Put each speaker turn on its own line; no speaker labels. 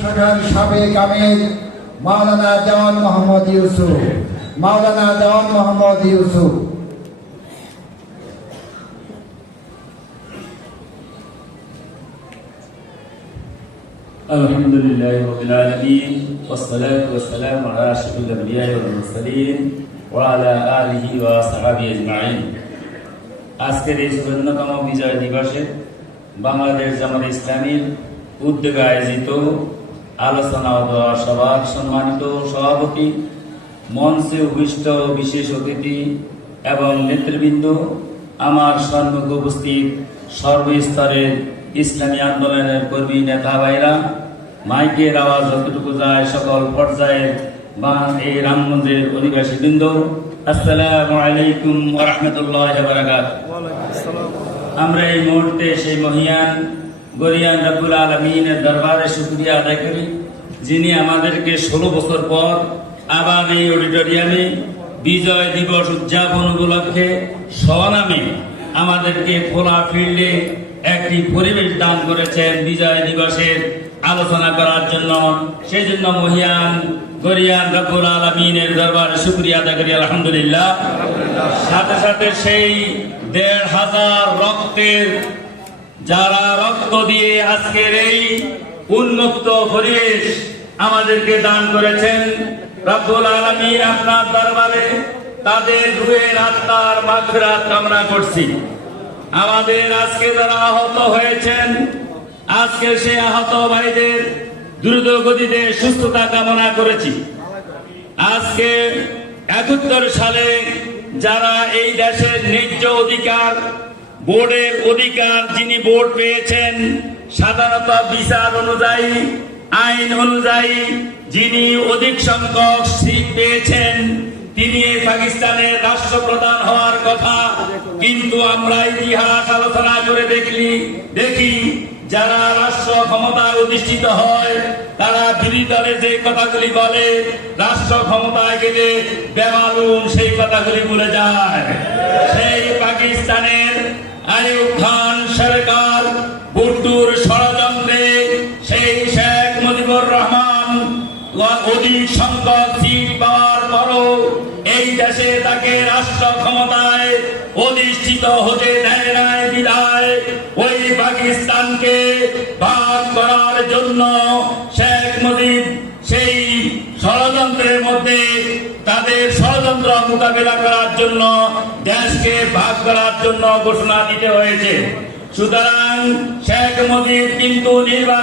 শাখার সাবেক আমির মাওলানা দেওয়ান মোহাম্মদ ইউসুফ মাওলানা দেওয়ান মোহাম্মদ ইউসুফ
الحمد لله رب العالمين والصلاة والسلام على أشرف الأنبياء والمرسلين وعلى آله وصحبه أجمعين আজকের এই চুয়ান্নতম বিজয় দিবসে বাংলাদেশ জামাত ইসলামীর উদ্যোগে আয়োজিত আলোচনা ও দোয়া সভার সম্মানিত সভাপতি, মঞ্চে উপবিষ্ট বিশেষ অতিথি এবং নেতৃবৃন্দ, আমার সম্মুখে উপস্থিত সর্বস্তরের ইসলামী আন্দোলনের কর্মী নেতা ভাইরা, মাইকের আওয়াজ যতটুকু যায় সকল পর্যায়ের বা এই রামগঞ্জের অধিবাসী বৃন্দ আসসালামু আলাইকুম রাহমাতুল্লাহি আমরা এই মুহূর্তে সেই মহিয়ান গরিয়ান রব্বুল আলমিনের দরবারে শুক্রিয়া আদায় করি, যিনি আমাদেরকে ষোলো বছর পর আবার এই অডিটোরিয়ামে বিজয় দিবস উদযাপন উপলক্ষে স্বনামে আমাদেরকে খোলা ফিল্ডে একটি পরিবেশ দান করেছেন বিজয় দিবসের আলোচনা করার জন্য। সেই জন্য মহিয়ান গরিয়ান রব্বুল আলমিনের দরবারে শুক্রিয়া আদায় করি, আলহামদুলিল্লাহ। সাথে সাথে সেই দেড় হাজার রক্তের যারা রক্ত দিয়ে আজকের এই উন্মুক্ত পরিবেশ আমাদেরকে দান করেছেন, রব্বুল আলমী আপনার দরবারে তাদের রুহের আত্মার মাগফিরাত কামনা করছি। আমাদের আজকে যারা আহত হয়েছেন, আজকে সে আহত ভাইদের দ্রুত গতিতে সুস্থতা কামনা করেছি। আজকে একাত্তর সালে যারা এই দেশের ন্যায্য অধিকার বোর্ডের অধিকার যিনি বোর্ড পেয়েছেন, সাধারণত বিচার অনুযায়ী, আইন অনুযায়ী যিনি অধিক সংখ্যক সিট পেয়েছেন, তিনি পাকিস্তানের রাষ্ট্রপ্রধান হওয়ার কথা। কিন্তু আমরা ইতিহাস আলোচনা করে দেখলি, দেখি যারা রাষ্ট্র ক্ষমতায় অধিষ্ঠিত হয়, তারা বিরোধী দলে যে কথাগুলি বলে, রাষ্ট্র ক্ষমতায় গেলে বেমালুম সেই কথাগুলি বলে যায়। সেই পাকিস্তানের আইয়ুব খান সরকার বুট্টুর ষড়যন্ত্রে সেই শেখ মুজিবুর রহমান অধিক সংখ্যক সিট পাওয়ার এই দেশে তাকে রাষ্ট্র ক্ষমতায় অধিষ্ঠিত হতে দেয় নাই বিদায়। ওই পাকিস্তানকে ভাগ করার জন্য শেখ মুজিব সেই ষড়যন্ত্রের মধ্যে তাদের ষড়যন্ত্র মোকাবেলা করার জন্য, দেশকে ভাগ করার জন্য ঘোষণা দিতে হয়েছে। সুতরাং শেখ মুজিব কিন্তু নির্বাচন